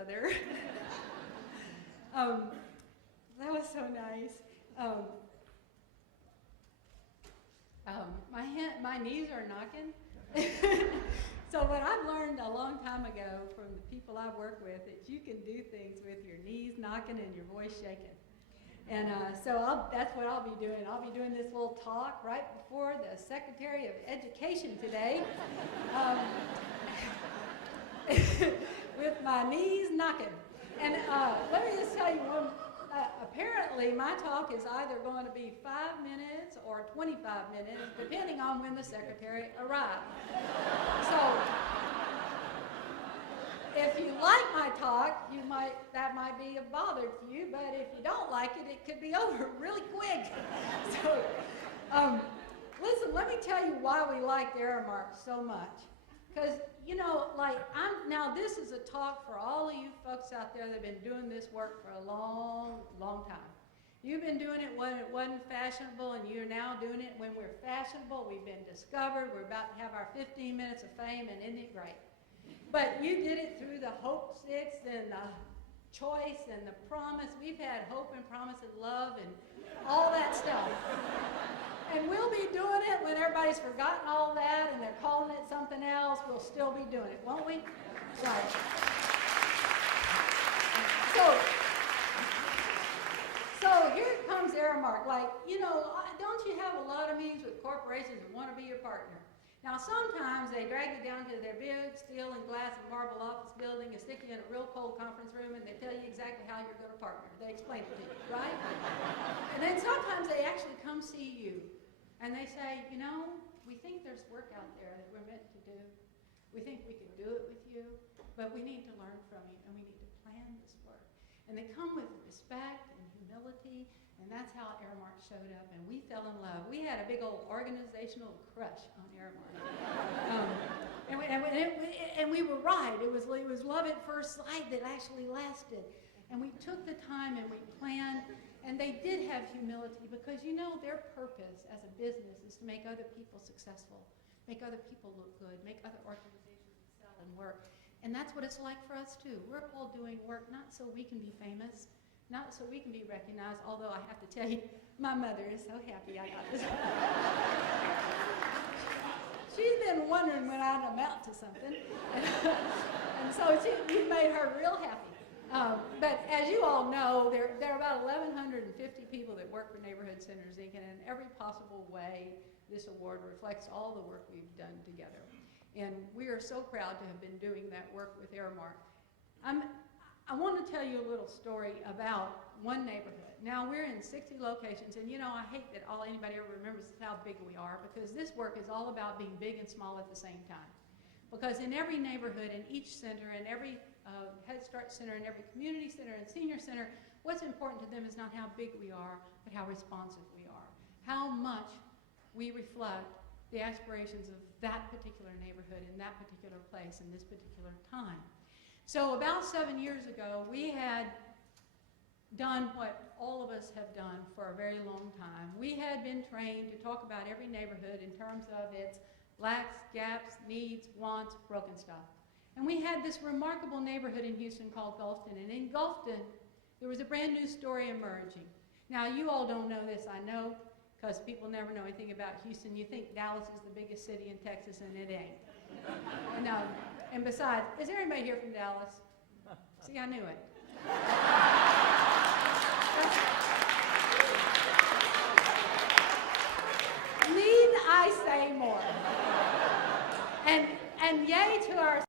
other. That was so nice. My knees are knocking. So what I've learned a long time ago from the people I've worked with, that you can do things with your knees knocking and your voice shaking. And that's what I'll be doing. I'll be doing this little talk right before the Secretary of Education today, with my knees knocking. And let me just tell you, apparently my talk is either going to be 5 minutes or 25 minutes, depending on when the Secretary arrives. So if you like my talk, that might be a bother to you, but if you don't like it, it could be over really quick. So, listen, let me tell you why we like the ARAMARK so much. Because, you know, now this is a talk for all of you folks out there that have been doing this work for a long, long time. You've been doing it when it wasn't fashionable, and you're now doing it when we're fashionable. We've been discovered. We're about to have our 15 minutes of fame, and isn't it great? But you did it through the Hope Six and the Choice and the Promise. We've had hope and promise and love and all that stuff. And we'll be doing it when everybody's forgotten all that and they're calling it something else. We'll still be doing it, won't we? Right. So here comes ARAMARK. Like, you know, don't you have a lot of meetings with corporations that want to be your partner? Now, sometimes they drag you down to their big steel and glass and marble office building and stick you in a real cold conference room, and they tell you exactly how you're going to partner. They explain it to you, right? And then sometimes they actually come see you, and they say, you know, we think there's work out there that we're meant to do. We think we can do it with you, but we need to learn from you, and we need to plan this work. And they come with respect and humility, and that's how ARAMARK showed up, and we fell in love. We had a big old organizational crush on ARAMARK. And we were right. It was love at first sight that actually lasted. And we took the time and we planned, and they did have humility because, you know, their purpose as a business is to make other people successful, make other people look good, make other organizations excel and work. And that's what it's like for us too. We're all doing work not so we can be famous, not so we can be recognized, although I have to tell you, my mother is so happy I got this. She's been wondering when I'd amount to something. And so you made her real happy. But as you all know, there are about 1,150 people that work for Neighborhood Centers, Inc., and in every possible way, this award reflects all the work we've done together. And we are so proud to have been doing that work with ARAMARK. I want to tell you a little story about one neighborhood. Now, we're in 60 locations, and you know, I hate that anybody ever remembers how big we are, because this work is all about being big and small at the same time. Because in every neighborhood, in each center, in every Head Start center, in every community center and senior center, what's important to them is not how big we are, but how responsive we are. How much we reflect the aspirations of that particular neighborhood in that particular place in this particular time. So about 7 years ago, we had done what all of us have done for a very long time. We had been trained to talk about every neighborhood in terms of its lacks, gaps, needs, wants, broken stuff. And we had this remarkable neighborhood in Houston called Gulfton. And in Gulfton, there was a brand new story emerging. Now, you all don't know this, I know, because people never know anything about Houston. You think Dallas is the biggest city in Texas, and it ain't. No. And besides, is there anybody here from Dallas? See, I knew it. Need I say more? And yay to our